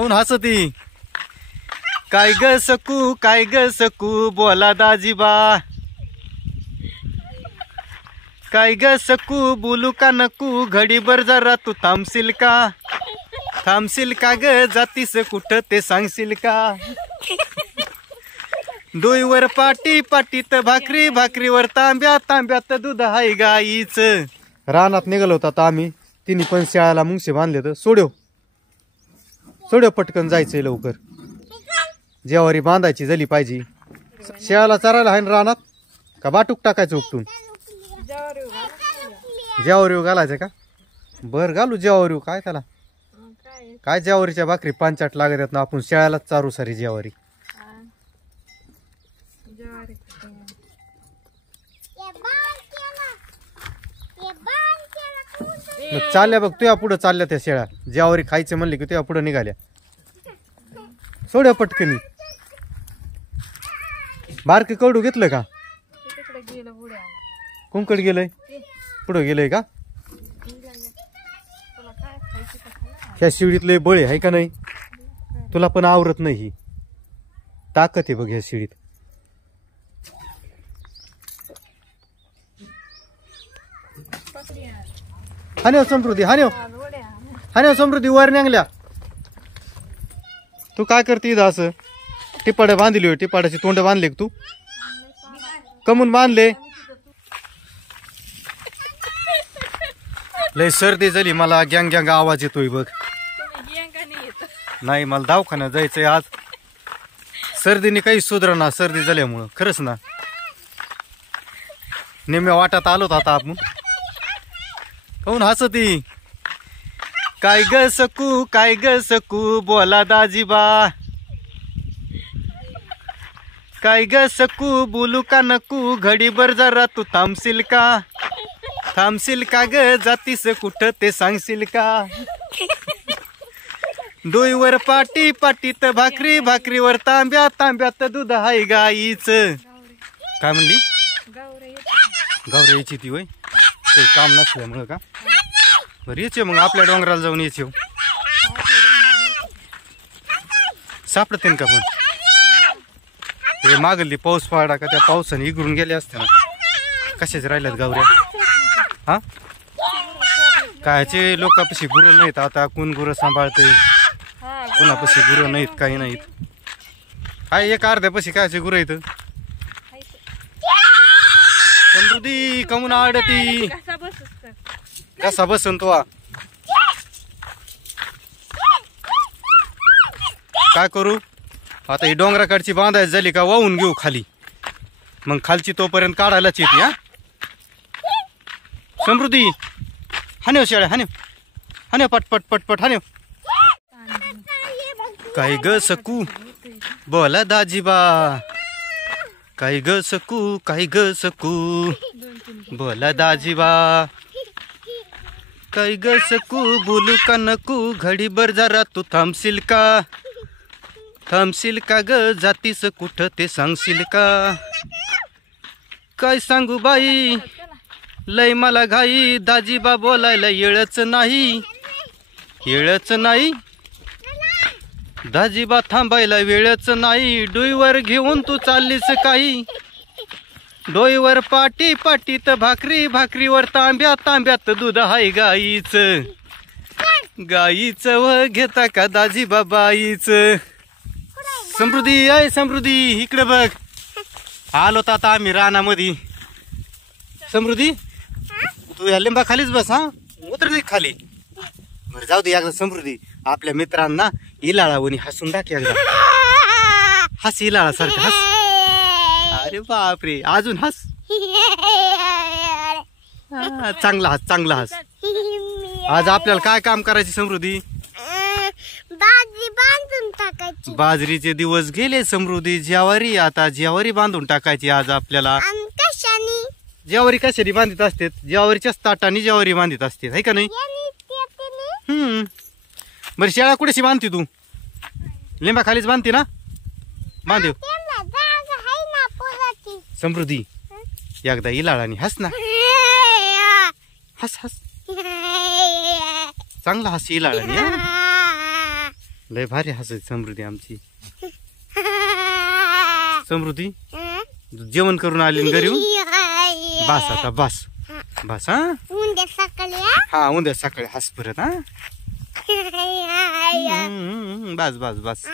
काऊन हसती? काय ग सकू, काय ग सकू, बोला दाजीबा. काय ग सकू, बोलू का नको, घडीभर जरा तू थांबशील का? थांबशील का ग, जातीस कुठं ते सांगशील का? डोईवर पाटी, पाटीत भाकरी, भाकरीवर तांब्या, तांब्यात दूध हाय गाईच. रानात निघालो होता आता आम्ही. तिन्ही पण शेळ्याला मुंगसे बांधले तर सोड्यो पटकन जायचंय लवकर. जेवारी बांधायची झाली पाहिजे. शेळ्याला चरायला आहे ना रानात का बाटूक टाकायचं उपटून? जेवारीव घालायचं का? बर घालू जेवारीव. काय त्याला काय जेवारीच्या भाकरी पांचाट लागत आहेत ना. आपण शेळ्यालाच चारू सारी जेवारी. चालल्या बघ तुया पुढं चालल्या त्या शेळ्या. जेवारी खायचं म्हणले की तुया पुढं निघाल्या. सोड्या पटकनी. बारक कडू घेतलं का? कुंकड गेलंय पुढं गेलंय का? ह्या शिडीत लय बळे आहे का नाही? तुला पण आवरत नाही. ही ताकद आहे बघ ह्या शिडीत. हानेव समृद्धी, हानेव समृद्धी वर नांगल्या. तू काय करते इथं असं? टिपाड बांधली हो, टिपाडाची तोंड बांधले तू? कमून बांधले? लय सर्दी झाली मला. गँग गँग आवाज येतोय बघ. नाही मला दवाखान्यात जायचंय आज. सर्दीने काही सुधारणा. सर्दी झाल्यामुळं खरंच ना. नेमक्या वाटात आलोत आता आपण. काऊन हसती? काय ग सकू, काय ग सकू, बोला दाजीबा. काय ग सकू, बोलू का नको, घडीभर जरा तू थांबशील का? थांबशील का ग, जातीस कुठं ते सांगशील का? डोईवर पाटी, पाटीत भाकरी, भाकरीवर तांब्या, तांब्यात दूध हाय गाईच. काय म्हणली? गावऱ्या यायची ती वय काही काम नसल्यामुळं का? बरं यायचे मग आपल्या डोंगराला जाऊन यायचे. सापडते का पण? हे मागली पाऊस पडला का त्या पावसाने इगरून गेले असते ना. कशाच राहिल्यात गावऱ्या? हा कायचे लोकांपाशी गुरं नाहीत आता. कोण गुरं सांभाळते? कोणापाशी गुरं नाहीत काही नाहीत. काय एक अर्ध्यापाशी कायचे गुरं येत? समृद्धी कमून आडती. कसा बसन तो? काय करू आता? ही डोंगराकडची बांधायची झाली का वाहून घेऊ खाली. मग खालची तोपर्यंत काढायलाच येते. हा समृद्धी हानेव शेळ्या, हानेव हानेव पटपट पटपट हानेव. काय ग सकू, बोला दाजीबा. काय ग सकू, काय ग सकू, बोला दाजीबा. काय ग सकू, बोलू का नको, घडीभर जरा तू थांबशील का? थांबशील का ग, जातीस कुठं ते सांगशील का? काय सांगू बाई, लय मला घाई, दाजीबा बोलायला येळच नाही. येळच नाही दाजीबा, थांबायला वेळच नाही. डोईवर घेऊन तू चाललीस काही. डोईवर पाटी, पाटीत भाकरी, भाकरीवर तांब्या, तांब्यात दूध हाय गाईच. गाईच व घेता का दाजीबा बाईच? समृद्धी आहे समृद्धी इकडे बघ. आलो तर आता आम्ही रानामध्ये. समृद्धी तू या लिंबा खालीच बस. हा उतरली खाली. बरं जाऊ दे. एकदा समृद्धी आपल्या मित्रांना इलाळावणी हसून टाक एकदा. हस इलाळा सारखं हस. अरे बापरे अजून हस. चांगला हस चांगला हस. आज आपल्याला काय काम करायचे समृद्धी? बांधून टाकायची. बाजरीचे दिवस गेले समृद्धी. ज्वारी आता ज्वारी बांधून टाकायची आज आपल्याला. कशानी? ज्वारी कशाने बांधित असते? ज्वारीच्याच ताटाने ज्वारी बांधित असते है का नाही? बरं शेळा कुठेशी बांधते तू? लिंबा खालीच बांधते ना? बांधेव समृद्धी एकदा इलाळानी हस ना. हस हस चांगला हस इलाळानी. लय भारी हसायची समृद्धी आमची. समृद्धी जेवण करून आली ना घरी येऊन? बस आता बस बस. हा उद्या सकाळी हा उद्या सकाळी हस परत. हा बस बस बस.